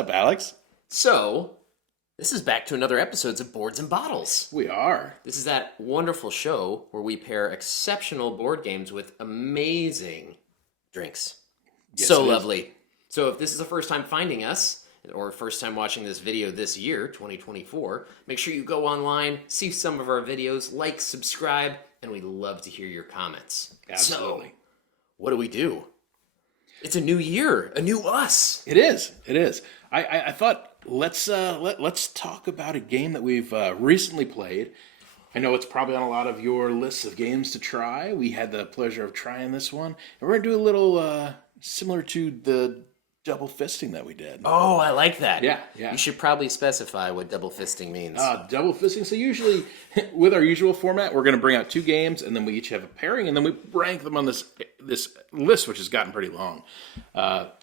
up, Alex? So, this is back to another episode of Boards and Bottles. We are. This is that wonderful show where we pair exceptional board games with amazing drinks. Yes, So it is. lovely. So if this is the first time finding us, or first time watching this video this year, 2024, make sure you go online, see some of our videos, like, subscribe, and we'd love to hear your comments. Absolutely. So, what do we do? It's a new year, a new us. It is. It is. I thought let's talk about a game that we've recently played. I know it's probably on a lot of your lists of games to try. We had the pleasure of trying this one, and we're gonna do a little similar to the double fisting that we did. Oh, I like that. Yeah. You should probably specify what double fisting means. Double fisting. So usually, with our usual format, we're going to bring out two games, and then we each have a pairing, and then we rank them on this list, which has gotten pretty long.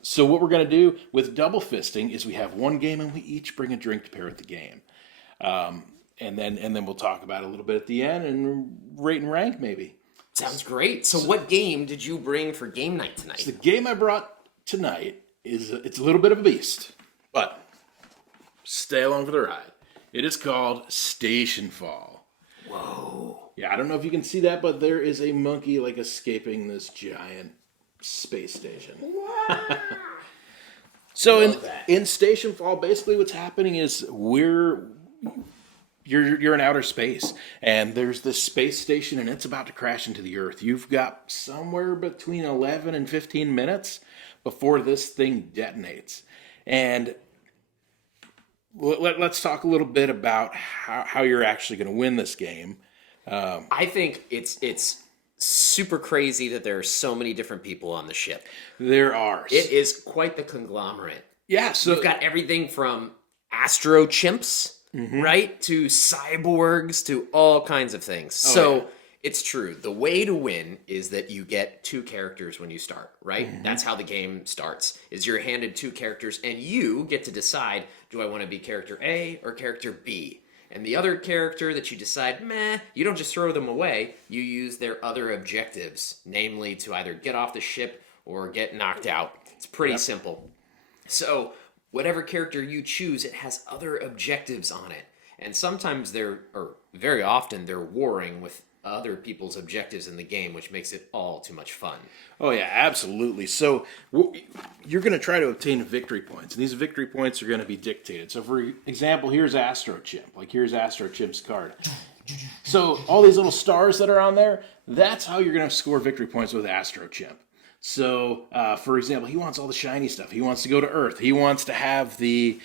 So what we're going to do with double fisting is we have one game, and we each bring a drink to pair with the game, and then we'll talk about it a little bit at the end and rate and rank maybe. Sounds great. So what game did you bring for game night tonight? So the game I brought tonight it's a little bit of a beast, but stay along for the ride. It is called Stationfall. Whoa. Yeah, I don't know if you can see that, but there is a monkey like escaping this giant space station. So in Stationfall, basically what's happening is you're in outer space, and there's this space station, and it's about to crash into the Earth. You've got somewhere between 11 and 15 minutes before this thing detonates. And let's talk a little bit about how you're actually going to win this game. I think it's super crazy that there are so many different people on the ship. There are. It is quite the conglomerate. Yeah, so You've got everything from astro chimps, right, to cyborgs, to all kinds of things. So it's true. The way to win is that you get two characters when you start, right? That's how the game starts. Is you're handed two characters, and you get to decide, do I want to be character A or character B? And the other character that you decide, you don't just throw them away. You use their other objectives, namely to either get off the ship or get knocked out. It's pretty simple. So whatever character you choose, it has other objectives on it. And sometimes very often they're warring with other people's objectives in the game, which makes it all too much fun. Oh, yeah, absolutely. So you're going to try to obtain victory points, and these victory points are going to be dictated. So, for example, here's Astro Chimp. Here's Astro Chimp's card. So all these little stars that are on there, that's how you're going to score victory points with Astro Chimp. So, for example, he wants all the shiny stuff. He wants to go to Earth. He wants to have the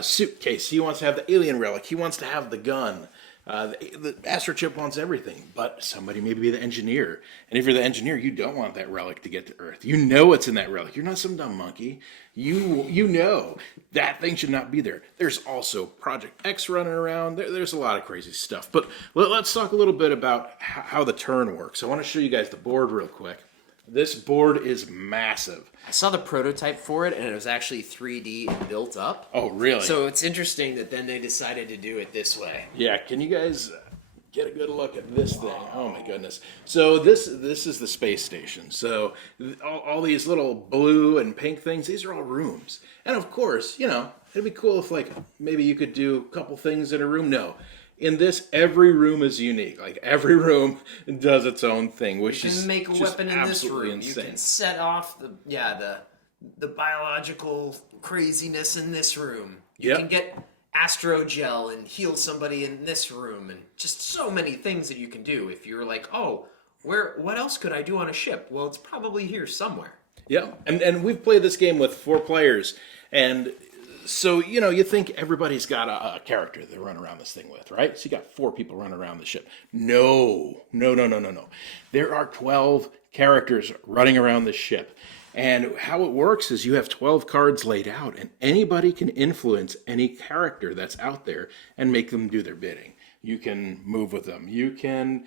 suitcase. He wants to have the alien relic. He wants to have the gun. The Astro Chip wants everything, but somebody may be the engineer. And if you're the engineer, you don't want that relic to get to Earth. You know what's in that relic. You're not some dumb monkey. You know that thing should not be there. There's also Project X running around. There's a lot of crazy stuff. But let's talk a little bit about how the turn works. I want to show you guys the board real quick. This board is massive. I saw the prototype for it, and it was actually 3D and built up. Oh, really? So it's interesting that then they decided to do it this way. Yeah, can you guys get a good look at this thing? Oh my goodness. So this is the space station. So all these little blue and pink things, these are all rooms. And of course, it'd be cool if maybe you could do a couple things in a room. No. In this, every room is unique. Every room does its own thing, which is you can make a just weapon in this room. insane. You can set off the biological craziness in this room. You can get astrogel and heal somebody in this room, and just so many things that you can do. If you're like, what else could I do on a ship? Well, it's probably here somewhere. Yeah, and we've played this game with 4 players, and so, you think everybody's got a character they run around this thing with, right? So you got 4 people running around the ship. No. There are 12 characters running around the ship. And how it works is you have 12 cards laid out, and anybody can influence any character that's out there and make them do their bidding. You can move with them. You can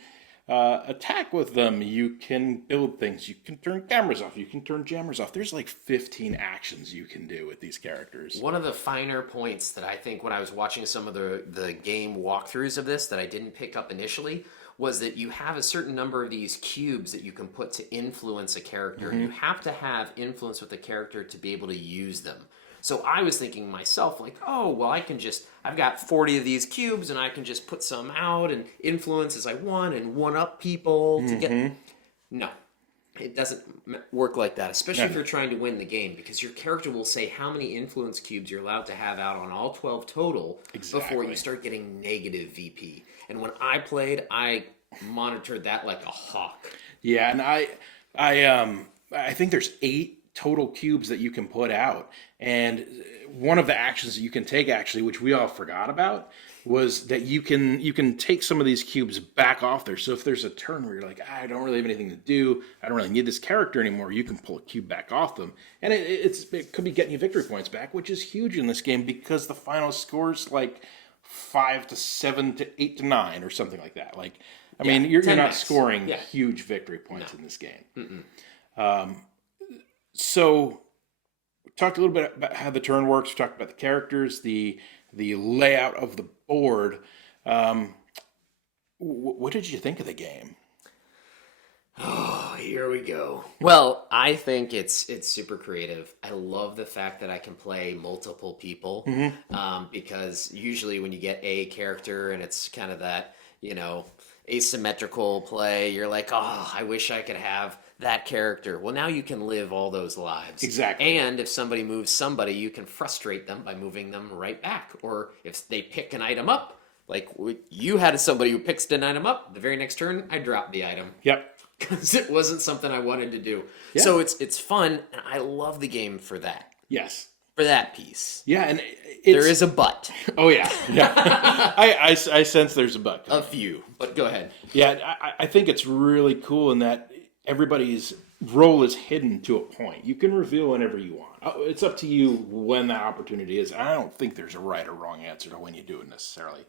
attack with them. You can build things. You can turn cameras off. You can turn jammers off. There's 15 actions you can do with these characters. One of the finer points that I think when I was watching some of the game walkthroughs of this that I didn't pick up initially was that you have a certain number of these cubes that you can put to influence a character. And you have to have influence with the character to be able to use them. So I was thinking myself, like, oh, well, I've got 40 of these cubes, and I can just put some out and influence as I want and one up people to get. No, it doesn't work like that, especially if you're trying to win the game, because your character will say how many influence cubes you're allowed to have out on all 12 total before you start getting negative VP. And when I played, I monitored that like a hawk. Yeah, and I think there's 8 total cubes that you can put out, and one of the actions that you can take, actually, which we all forgot about, was that you can take some of these cubes back off there. So if there's a turn where you're like, I don't really have anything to do, I don't really need this character anymore, you can pull a cube back off them, and it could be getting you victory points back, which is huge in this game because the final score's like 5 to 7 to 8 to 9 or something like that. Like, I mean, you're not scoring huge victory points in this game. So we talked a little bit about how the turn works. We talked about the characters, the layout of the board. What did you think of the game? Oh, here we go. Well, I think it's super creative. I love the fact that I can play multiple people, because usually when you get a character and it's kind of that, asymmetrical play, you're like, oh, I wish I could have that character. Well, now you can live all those lives. Exactly. And if somebody moves somebody, you can frustrate them by moving them right back. Or if they pick an item up, like you had somebody who picks an item up, the very next turn, I drop the item. Yep. Because it wasn't something I wanted to do. Yeah. So it's fun, and I love the game for that. Yes. For that piece. Yeah, and there is a but. Oh, yeah. I sense there's a but. A few, but go ahead. Yeah, I think it's really cool in that everybody's role is hidden to a point. You can reveal whenever you want. It's up to you when that opportunity is. I don't think there's a right or wrong answer to when you do it necessarily.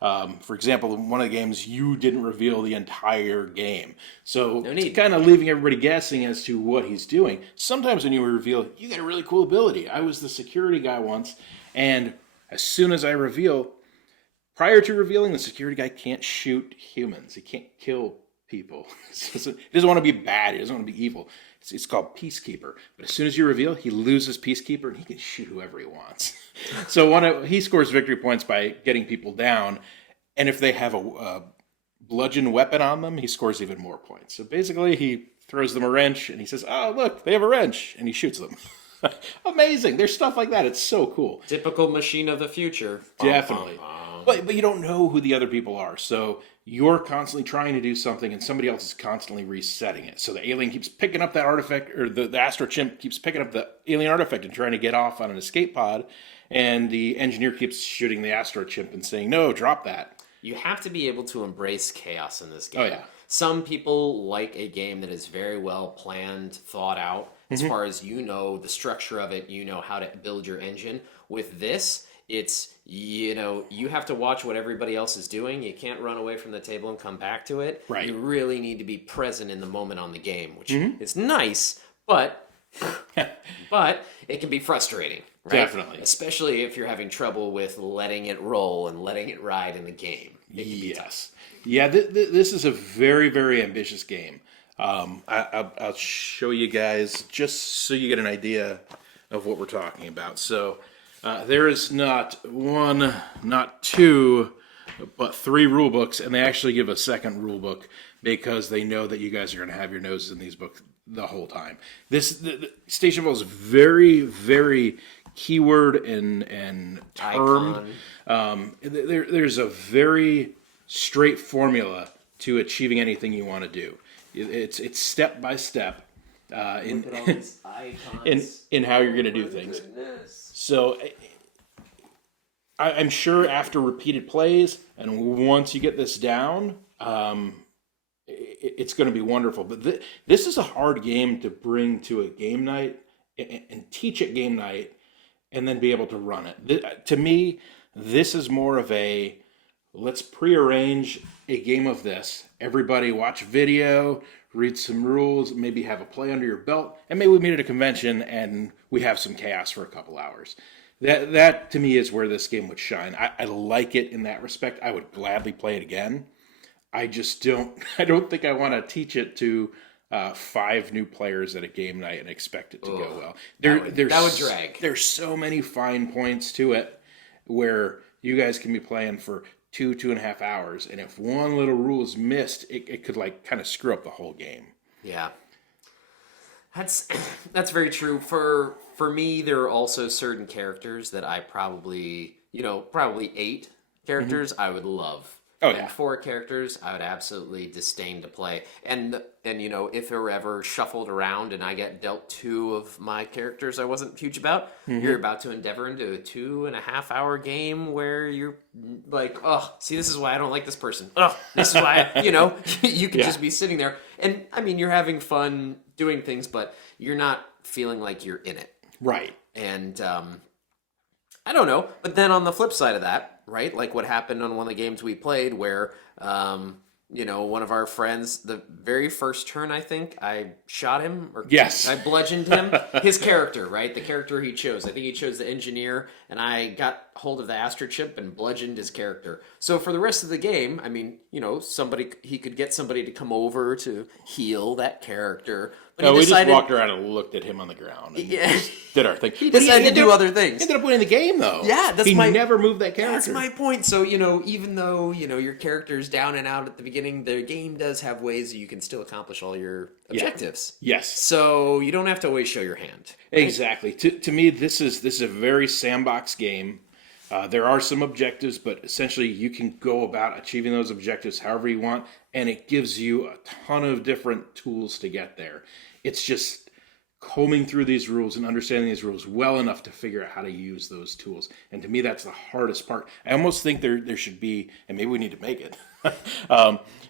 For example, in one of the games, you didn't reveal the entire game. So it's kind of leaving everybody guessing as to what he's doing. Sometimes when you reveal, you get a really cool ability. I was the security guy once, and as soon as I reveal, prior to revealing, the security guy can't shoot humans. He can't kill people. He doesn't want to be bad. He doesn't want to be evil. It's called Peacekeeper. But as soon as you reveal, he loses Peacekeeper, and he can shoot whoever he wants. So he scores victory points by getting people down, and if they have a bludgeon weapon on them, he scores even more points. So basically, he throws them a wrench, and he says, oh, look, they have a wrench, and he shoots them. Amazing. There's stuff like that. It's so cool. Typical machine of the future. Definitely. But you don't know who the other people are, so you're constantly trying to do something, and somebody else is constantly resetting it. So the alien keeps picking up that artifact, or the Astro Chimp keeps picking up the alien artifact and trying to get off on an escape pod, and the engineer keeps shooting the Astro Chimp and saying, no, drop that. You have to be able to embrace chaos in this game. Oh, yeah. Some people like a game that is very well planned, thought out, as far as the structure of it, how to build your engine. With this, it's, you have to watch what everybody else is doing. You can't run away from the table and come back to it. Right. You really need to be present in the moment on the game, which is nice, but it can be frustrating. Right? Definitely. Especially if you're having trouble with letting it roll and letting it ride in the game. Yes. Yeah, this is a very, very ambitious game. I'll show you guys just so you get an idea of what we're talking about. So there is not one, not two, but 3 rule books, and they actually give a second rule book because they know that you guys are going to have your noses in these books the whole time. The Stationfall is very, very keyword and termed. There's a very straight formula to achieving anything you want to do. It's step by step in how you're going to do things. So I'm sure after repeated plays and once you get this down, it's going to be wonderful. But this is a hard game to bring to a game night and teach at game night and then be able to run it. To me, this is more of a let's prearrange a game of this. Everybody watch video, read some rules, maybe have a play under your belt, and maybe we meet at a convention and we have some chaos for a couple hours. That to me is where this game would shine. I like it in that respect. I would gladly play it again. I just don't think I want to teach it to 5 new players at a game night and expect it to go well. That would drag. There's so many fine points to it where you guys can be playing for 2.5 hours, and if one little rule is missed, it could like kind of screw up the whole game. Yeah. That's very true. For me, there are also certain characters that I probably 8 characters I would love. Oh, and yeah. 4 characters I would absolutely disdain to play. And if they're ever shuffled around and I get dealt 2 of my characters I wasn't huge about, you're about to endeavor into a 2.5 hour game where you're like, oh, see, this is why I don't like this person. Oh, this is why you can just be sitting there, and I mean, you're having fun doing things, but you're not feeling like you're in it. Right. And I don't know. But then on the flip side of that, right? Like what happened on one of the games we played where, one of our friends, the very first turn, I think, I shot him. Or Yes. I bludgeoned him. His character, right? The character he chose. I think he chose the engineer, and I got hold of the Astro Chip and bludgeoned his character. So for the rest of the game, I mean, he could get somebody to come over to heal that character. But We just walked around and looked at him on the ground and did our thing. He decided to do other things. He ended up winning the game, though. Yeah, he never moved that character. That's my point. So, even though, your character's down and out at the beginning, the game does have ways that you can still accomplish all your objectives. Yes. So you don't have to always show your hand. Right? Exactly. To me, this is a very sandbox game. There are some objectives, but essentially you can go about achieving those objectives however you want, and it gives you a ton of different tools to get there. It's just combing through these rules and understanding these rules well enough to figure out how to use those tools. And to me, that's the hardest part. I almost think there should be, and maybe we need to make it.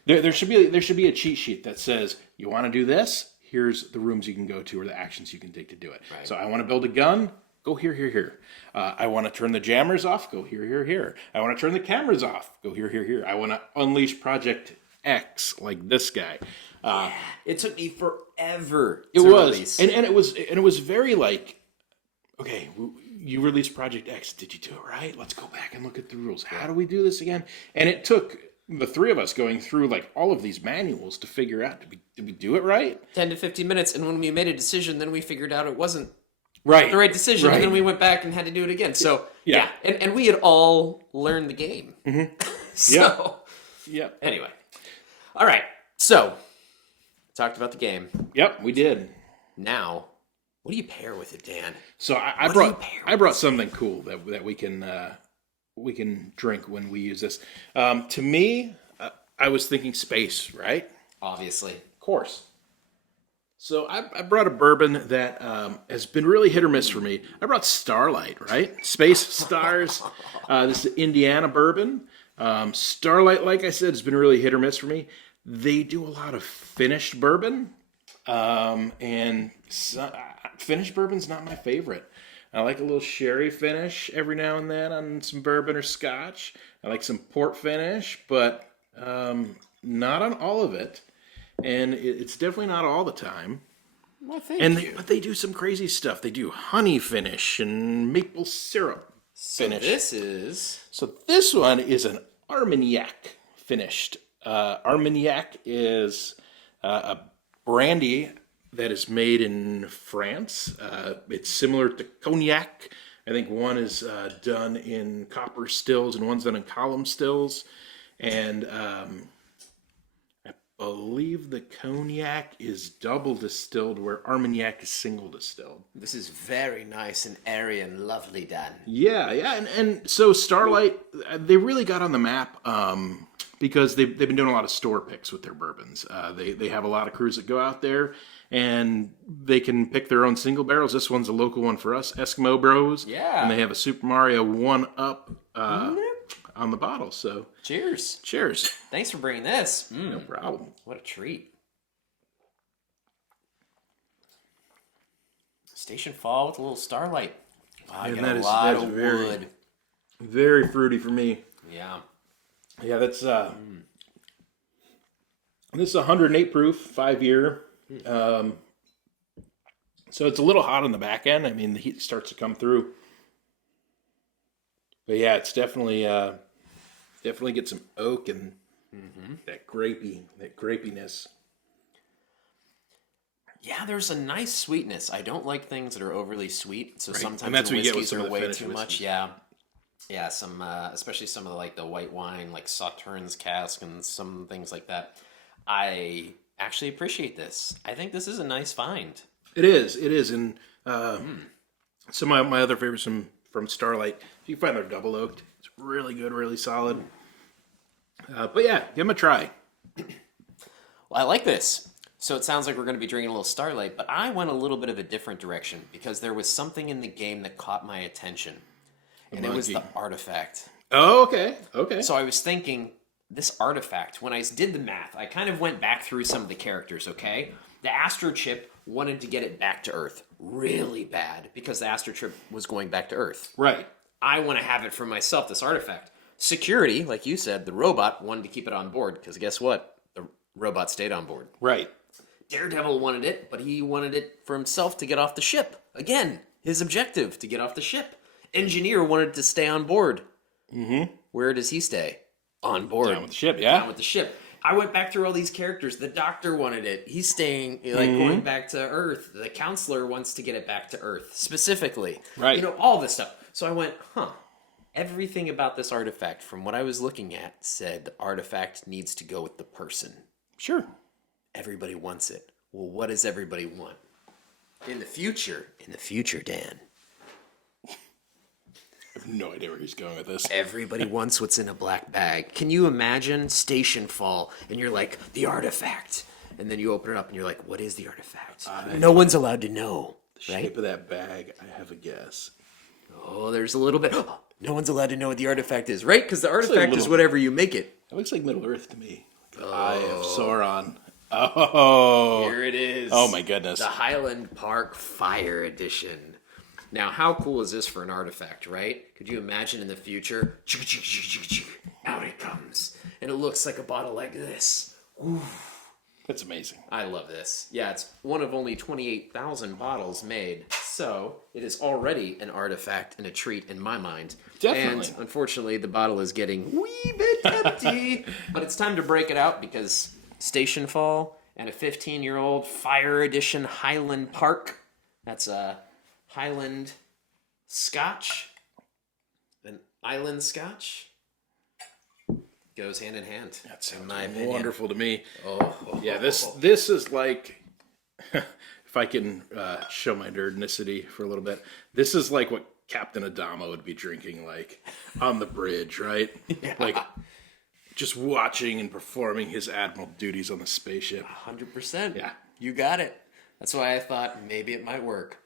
There should be a cheat sheet that says, you want to do this? Here's the rooms you can go to or the actions you can take to do it. Right. So I want to build a gun. Go here. I want to turn the jammers off. Go here. I want to turn the cameras off. Go here. I want to unleash Project X like this guy. It took me forever It to was, release. and it was very like, okay, you released Project X. Did you do it right? Let's go back and look at the rules. How do we do this again? And it took the 3 of us going through like all of these manuals to figure out, did we do it right? 10 to 15 minutes, and when we made a decision, then we figured out it wasn't Right. the right decision, Right. and then we went back and had to do it again. So, Yeah. And we had all learned the game. Mm-hmm. So, Yep. anyway. All right. So, talked about the game. Yep, we did. Now, what do you pair with it, Dan? So I brought something cool that we can drink when we use this. To me, I was thinking space, right? Obviously. Of course. So I brought a bourbon that has been really hit or miss for me. I brought Starlight, right? Space Stars. This is Indiana bourbon. Starlight, like I said, has been really hit or miss for me. They do a lot of finished bourbon, and finished bourbon's not my favorite. I like a little sherry finish every now and then on some bourbon or scotch. I like some port finish, but not on all of it. And it's definitely not all the time. Well, thank you. But they do some crazy stuff. They do honey finish and maple syrup finish. So this one is an Armagnac finished. Armagnac is a brandy that is made in France. It's similar to cognac. I think one is done in copper stills and one's done in column stills. And I believe the cognac is double distilled where Armagnac is single distilled. This is very nice and airy and lovely, Dan. Yeah. And so Starlight, they really got on the map because they've been doing a lot of store picks with their bourbons. They have a lot of crews that go out there and they can pick their own single barrels. This one's a local one for us, Eskimo Bros. Yeah. And they have a Super Mario 1-Up on the bottle. So Cheers. cheers. Thanks for bringing this. No problem. What a treat. Stationfall with a little Starlight. Wow, I And get that a is- lot that is of very- wood. Very fruity for me. Yeah. Yeah, that's this is 108 proof, 5-year. So it's a little hot on the back end. I mean, the heat starts to come through. But yeah, it's definitely get some oak and that grapiness. Yeah, there's a nice sweetness. I don't like things that are overly sweet, so Right. sometimes And that's the what you get with whiskeys some are of the way finished too much. whiskeys. Yeah, yeah. Some, especially some of the like the white wine, like Sauternes cask, and some things like that. I actually appreciate this. I think this is a nice find. It is, and some of my other favorites from Starlight. You can find their double oaked. It's really good, really solid. But yeah, give them a try. Well, I like this. So it sounds like we're going to be drinking a little Starlight, but I went a little bit of a different direction because there was something in the game that caught my attention, and it was the artifact. Oh, okay. So I was thinking, this artifact, when I did the math, I kind of went back through some of the characters, okay? The Astro Chip wanted to get it back to Earth really bad because the Astro Chip was going back to Earth. Right. I want to have it for myself, this artifact. Security, like you said, the robot wanted to keep it on board because guess what? The robot stayed on board. Right. Daredevil wanted it, but he wanted it for himself to get off the ship. Again, his objective, to get off the ship. Engineer wanted to stay on board. Mm-hmm. Where does he stay? On board. Down with the ship, yeah. Down with the ship. I went back through all these characters. The Doctor wanted it. He's staying, like, going back to Earth. The Counselor wants to get it back to Earth, specifically. Right. You know, all this stuff. So I went, everything about this artifact, from what I was looking at, said the artifact needs to go with the person. Sure. Everybody wants it. Well, what does everybody want? In the future, Dan, I have no idea where he's going with this. everybody wants what's in a black bag. Can you imagine Stationfall, and you're like, the artifact, and then you open it up and you're like, what is the artifact? No one's allowed to know, The shape of that bag, I have a guess. Oh, there's a little bit. No one's allowed to know what the artifact is, right? Because the artifact is little- whatever you make it. It looks like Middle Earth to me. Like the Eye of Sauron. Oh. Here it is. Oh my goodness. The Highland Park Fire Edition. Now, how cool is this for an artifact, right? Could you imagine in the future? Out it comes. And it looks like a bottle like this. Ooh. That's amazing. I love this. Yeah, it's one of only 28,000 bottles made. So, it is already an artifact and a treat in my mind. Definitely. And unfortunately, the bottle is getting a wee bit empty. But it's time to break it out because Stationfall and a 15-year-old Fire Edition Highland Park. That's a Highland Scotch. An Island Scotch. Goes hand in hand. That sounds in my opinion. wonderful to me. Oh, Yeah, this is like, if I can show my nerdnicity for a little bit, this is like what Captain Adama would be drinking, like on the bridge, right? Yeah. Like just watching and performing his admiral duties on the spaceship. 100%. Yeah. You got it. That's why I thought maybe it might work.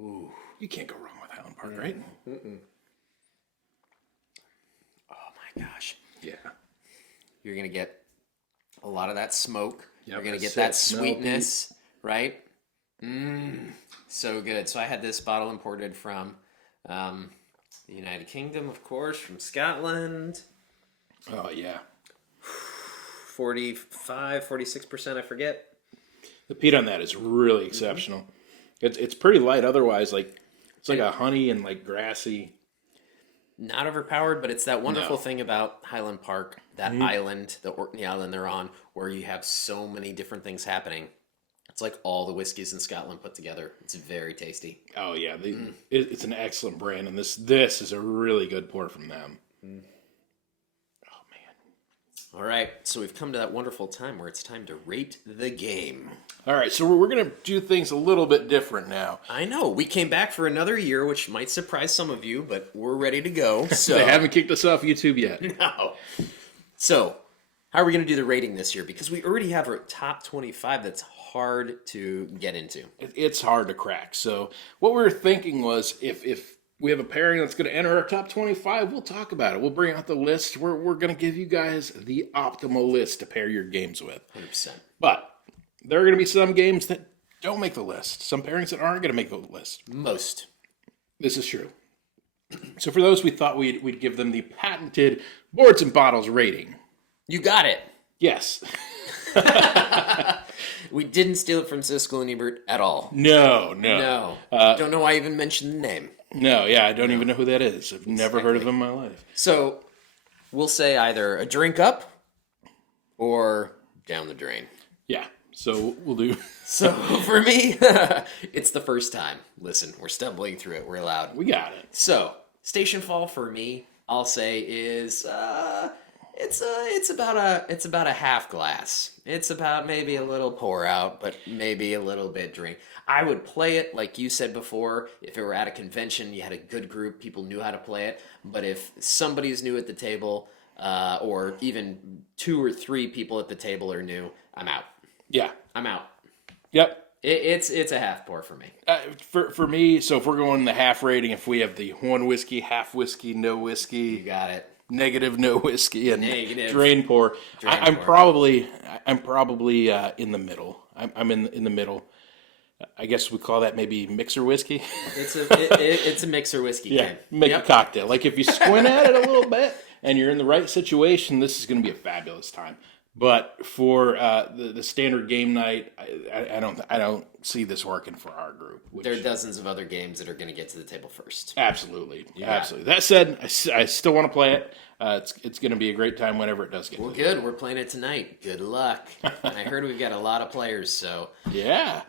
Ooh. You can't go wrong with Highland Park, right? Oh my gosh. Yeah. You're going to get a lot of that smoke. Yep, You're going to that's get that it. Smell, sweetness, right? So good. So I had this bottle imported from the United Kingdom, of course, from Scotland. Oh, yeah. 46%, I forget. The peat on that is really exceptional. It's pretty light otherwise. Like it's like a honey and like grassy. Not overpowered, but it's that wonderful No. thing about Highland Park, that island, the Orkney Island they're on, where you have so many different things happening. It's like all the whiskeys in Scotland put together. It's very tasty. Oh yeah, it's an excellent brand, and this is a really good pour from them. Oh man! All right, so we've come to that wonderful time where it's time to rate the game. All right, so we're gonna do things a little bit different now. I know we came back for another year, which might surprise some of you, but we're ready to go. So They haven't kicked us off YouTube yet. no. So how are we going to do the rating this year? Because we already have our top 25 that's hard to get into. It's hard to crack. So what we were thinking was, if we have a pairing that's going to enter our top 25, we'll talk about it. We'll bring out the list. We're going to give you guys the optimal list to pair your games with. 100%. But there are going to be some games that don't make the list. Some pairings that aren't going to make the list. Most. This is true. So for those, we thought we'd give them the patented boards and bottles rating. You got it. Yes. We didn't steal it from Siskel and Ebert at all. No. No. Don't know why I even mentioned the name. No, yeah, I don't even know who that is. I've never heard of them in my life. So we'll say either a drink up or down the drain. Yeah. So we'll do. So for me, it's the first time. Listen, we're stumbling through it. We're allowed. We got it. So Stationfall for me, I'll say is it's about a half glass. It's about maybe a little pour out, but maybe a little bit drink. I would play it like you said before. If it were at a convention, you had a good group, people knew how to play it. But if somebody's new at the table, or even 2 or 3 people at the table are new, I'm out. Yeah. I'm out. Yep. It's a half pour for me. For me, so if we're going the half rating, if we have the 1 whiskey, half whiskey, no You whiskey, got it. negative no whiskey, and Negative. drain pour, I'm pour. probably in the middle. I'm in the middle. I guess we call that maybe mixer whiskey. It's a mixer whiskey. Yeah, Can. make Yep. a cocktail. Like if you squint at it a little bit and you're in the right situation, this is going to be a fabulous time. But for the standard game night, I don't see this working for our group. There are dozens of other games that are going to get to the table first. Absolutely. That said, I still want to play it. It's going to be a great time whenever it does get. Well, good. We're playing it tonight. Good luck. And I heard we've got a lot of players, so Yeah.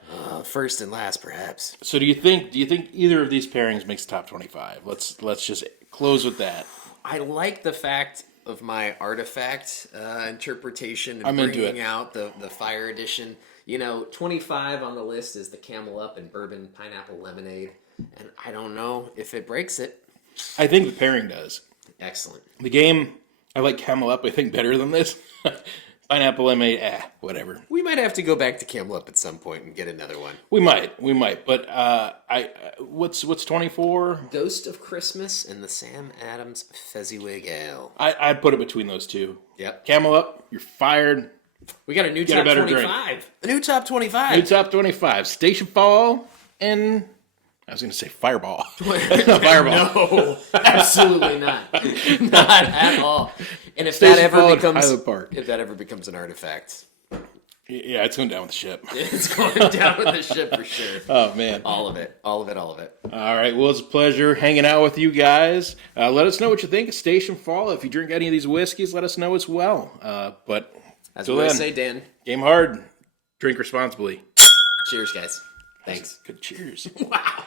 first and last, perhaps. So do you think either of these pairings makes top 25? Let's just close with that. I like the fact of my artifact interpretation and I'm into bringing it. out the fire edition. 25 on the list is the Camel Up and Bourbon Pineapple Lemonade, and I don't know if it breaks it. I think the pairing does. Excellent. The game, I like Camel Up, I think, better than this. Pineapple lemonade, whatever. We might have to go back to Camel Up at some point and get another one. We might. But what's 24? Ghost of Christmas and the Sam Adams Fezziwig Ale. I'd put it between those two. Yep. Camel Up, you're fired. We got a new Get a top better 25. A new top 25. New top 25. Stationfall and I was going to say Fireball. Fireball. No, absolutely not. Not at all. And if Station that ever Fall at becomes Highland Park. if that ever becomes an artifact, Yeah, it's going down with the ship. it's going down with the ship for sure. Oh, man. All of it. All of it. All right. Well, it's a pleasure hanging out with you guys. Let us know what you think of Stationfall. If you drink any of these whiskeys, let us know as well. But As till we always then, say, Dan. game hard. Drink responsibly. Cheers, guys. Thanks. Good cheers. Wow.